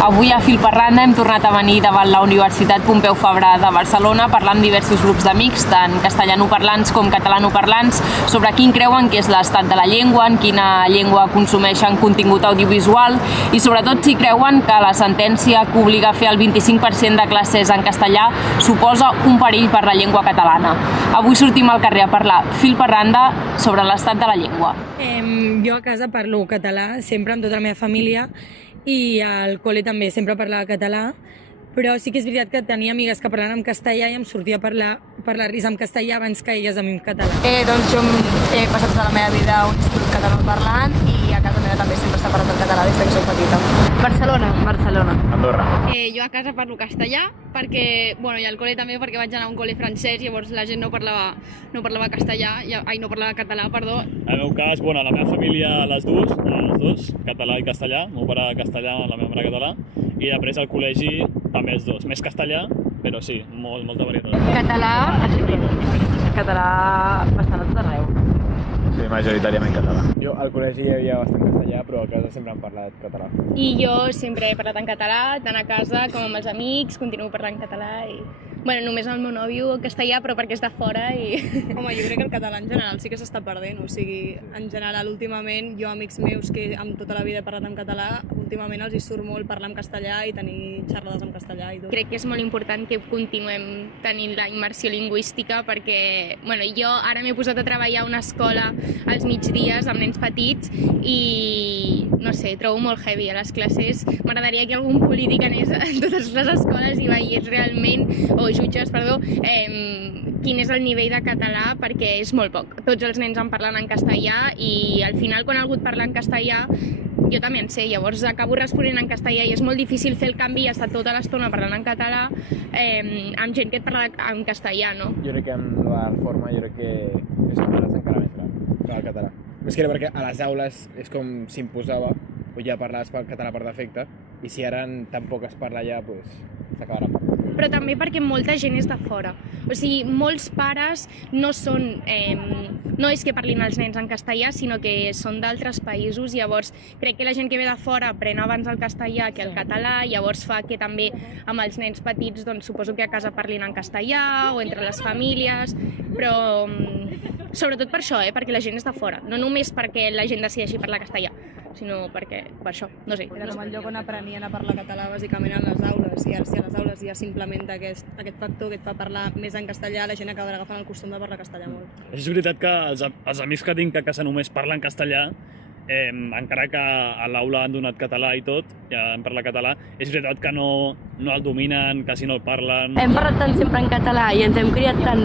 Avui a Fil per Randa hem tornat a venir davant la Universitat Pompeu Fabra de Barcelona parlant amb diversos grups d'amics, tant castellanoparlants com catalanoparlants, sobre quin creuen que és l'estat de la llengua, en quina llengua consumeixen contingut audiovisual i sobretot si creuen que la sentència que obliga a fer el 25% de classes en castellà suposa un perill per la llengua catalana. Avui sortim al carrer a parlar Fil per Randa sobre l'estat de la llengua. Jo a casa parlo català, sempre amb tota la meva família, i al col·le també sempre parlava català, però sí que és veritat que tenia amigues que parlaven en castellà i em sortia a parlar-los en castellà abans que elles a mi en català. Doncs jo he passat tota la meva vida a un institut català parlant i a casa meva també sempre s'ha parlat el català des que soc petita. Barcelona. Andorra. Jo a casa parlo castellà perquè, i al col·le també perquè vaig anar a un col·le francès, llavors la gent no parlava català, perdó. En el meu cas, la meva família, les dues, català i castellà, el meu pare castellà, la meva mare català, i després al col·legi també els dos, més castellà, però sí, molta varietat. Català bastant a tot arreu. Sí, majoritàriament català. Jo al col·legi hi havia bastant castellà, però a casa sempre hem parlat català. I jo sempre he parlat en català, tant a casa com amb els amics, continuo parlant català i... només el meu nòvio castellà, però perquè és de fora i... Home, jo crec que el català en general sí que s'està perdent, o sigui, en general últimament jo amics meus que amb tota la vida he parlat en català, últimament els hi surt molt parlar en castellà i tenir xerrades en castellà i tot. Crec que és molt important que continuem tenint la immersió lingüística perquè, jo ara m'he posat a treballar a una escola als migdies amb nens petits i, no sé, trobo molt heavy a les classes. M'agradaria que algun polític anés a totes les escoles i veiés realment, o jutges, perdó, quin és el nivell de català perquè és molt poc. Tots els nens en parlen en castellà i al final quan algú et parla en castellà jo també en sé, llavors acabo responent en castellà i és molt difícil fer el canvi i estar tota l'estona parlant en català amb gent que et parla en castellà, no? Jo crec que amb la reforma que és encara més clar el català. Més que era perquè a les aules és com s'imposava, ja parlaves català per defecte, i si ara tampoc es parla allà, s'acabarà parlant. Però també perquè molta gent és de fora. O sigui, molts pares no són... no és que parlin els nens en castellà, sinó que són d'altres països, llavors crec que la gent que ve de fora aprèn abans el castellà que el català, llavors fa que també amb els nens petits, doncs suposo que a casa parlin en castellà o entre les famílies, però sobretot per això, perquè la gent és de fora, no només perquè la gent decideixi parlar castellà, sinó perquè, per això, no sé. Era com el lloc on aprenien a parlar català bàsicament en les aules, i si a les aules ja s'implementa aquest factor que et fa parlar més en castellà, la gent acabarà agafant el costum de parlar castellà molt. És veritat que els amics que tinc que a casa només parlen castellà, encara que a l'aula han donat català i tot, ja han parlat català, és veritat que no el dominen, quasi no el parlen. Hem parlat tant sempre en català i ens hem criat tant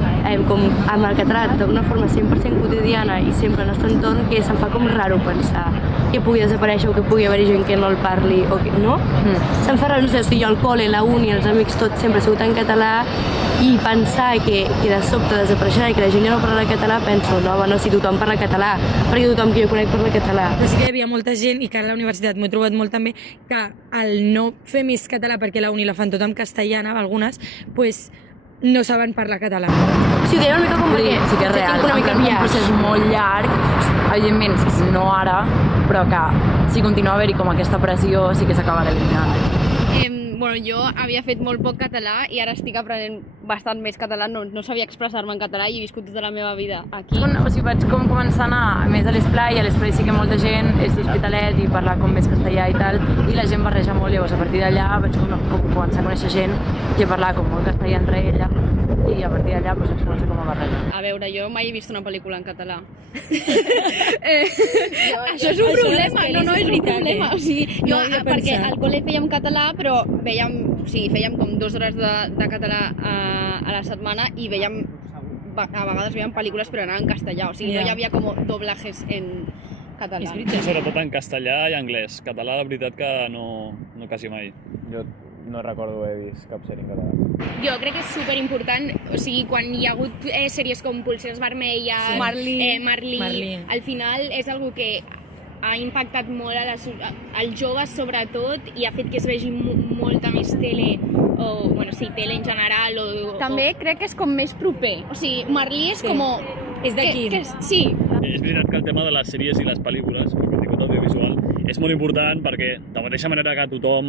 com amb el català d'una forma 100% quotidiana i sempre al nostre entorn que se'm fa com raro pensar que pugui desaparèixer o que pugui haver-hi gent que no el parli o que no. Se'm fa raro, no sé, si jo al col·le, la uni, els amics, tot sempre ha sigut en català i pensar que de sobte desapareixerà i que la gent ja no parla català, penso, no, si tothom parla català, perquè tothom que jo conec parla català. Però sí que hi havia molta gent, i que a la universitat m'ho he trobat molt també, que al no fer més català, perquè la uni la fan tota en castellana, algunes, no saben parlar català. Sí, deia una mica com perquè sí que és real, un procés molt llarg, evidentment, no ara, però que si continua a haver-hi com aquesta pressió sí que s'acabarà eliminant. Jo havia fet molt poc català i ara estic aprenent bastant més català, no sabia expressar-me en català i he viscut tota la meva vida aquí. O sigui, vaig com començar a anar més a l'esplai, i a l'esplai sí que molta gent és d'Hospitalet i parla com més castellà i tal, i la gent barreja molt, llavors a partir d'allà vaig com començar a conèixer gent que parlava com molt castellà entre ella, i a partir d'allà vaig començar com a barrejar. A veure, jo mai he vist una pel·lícula en català. Això és un problema, no és un problema. O sigui, perquè al col·le fèiem català, però fèiem com 2 hores de català a la setmana i a vegades veiem pel·lícules però anaven en castellà, o sigui, no hi havia com doblajes en català. Sobretot en castellà i anglès. Català, la veritat que no quasi mai. Jo no recordo haver vist cap sèrie en català. Jo crec que és superimportant, o sigui, quan hi ha hagut sèries com Pulseres Vermelles, Merlí, al final és algo que ha impactat molt als joves sobretot i ha fet que es vegi molta més tele, tele en general. També crec que és com més proper, o sigui, Merlí és com... És d'aquí. Sí. És veritat que el tema de les sèries i les pel·lícules, el contingut audiovisual, és molt important perquè, de la mateixa manera que tothom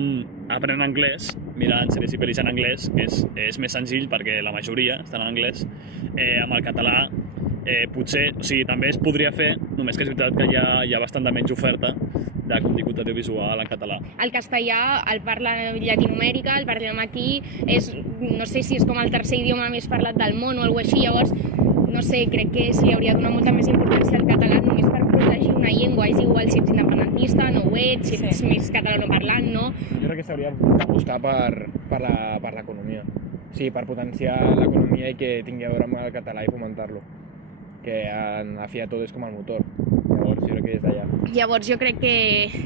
aprèn anglès, mirant sèries i pel·lis en anglès, que és més senzill perquè la majoria estan en anglès, amb el català potser, o sigui, també es podria fer, només que és veritat que hi ha bastant de menys oferta de contingut audiovisual en català. El castellà el parla Llatinoamèrica, el parlem aquí, no sé si és com el tercer idioma més parlat del món o alguna cosa així, llavors, no sé, crec que se li hauria de donar molta més importància al català només per protegir una llengua, és igual si ets independentista, no ho ets, si ets més catalanoparlant, no? Jo crec que s'hauria d'apostar per l'economia. Sí, per potenciar l'economia i que tingui a veure amb el català i fomentar-lo. Que en la fi de tot és com el motor. Llavors jo crec que des d'allà. Llavors jo crec que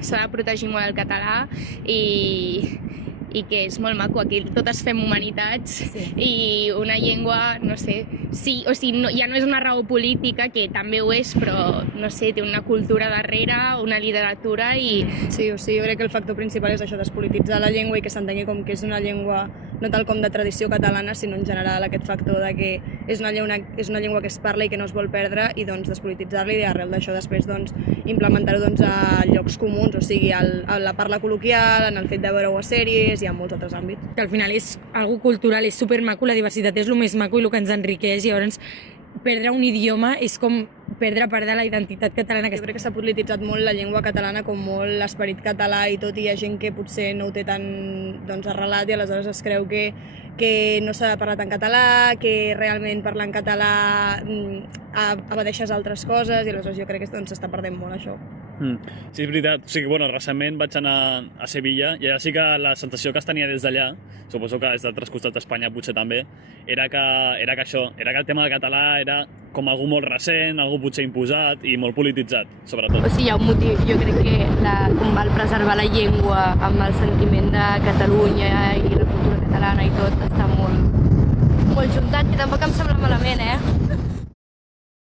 s'ha de protegir molt el català i que és molt maco, aquí totes fem humanitats i una llengua, no sé, sí, o sigui, ja no és una raó política, que també ho és, però, no sé, té una cultura darrere, una literatura i... Sí, o sigui, jo crec que el factor principal és això, despolititzar la llengua i que s'entengui com que és una llengua no tal com de tradició catalana, sinó en general aquest factor de que és una llengua que es parla i que no es vol perdre i doncs despolititzar-la i arrel d'això després doncs implementar-ho doncs a llocs comuns, o sigui, a la parla col·loquial, en el fet de veure-ho a sèries i en molts altres àmbits. Que al final és algo cultural, és supermaco, la diversitat és el més maco i el que ens enriqueix, i llavors perdre un idioma és com perdre part de la identitat catalana. Jo crec que s'ha polititzat molt la llengua catalana, com molt l'esperit català i tot, i hi ha gent que potser no ho té tan arrelat i aleshores es creu que no s'ha de parlar en català, que realment parlar en català evadeixes altres coses, i aleshores jo crec que s'està perdent molt això. Sí, és veritat. O sigui, bueno, recentment vaig anar a Sevilla i allà sí que la sensació que es tenia des d'allà, suposo que des d'altres costats d'Espanya potser també, era que el tema del català era com algú molt recent, algú potser imposat i molt polititzat, sobretot. O sigui, hi ha un motiu, jo crec que com val preservar la llengua amb el sentiment de Catalunya i la cultura catalana i tot, està molt juntat, que tampoc em sembla malament,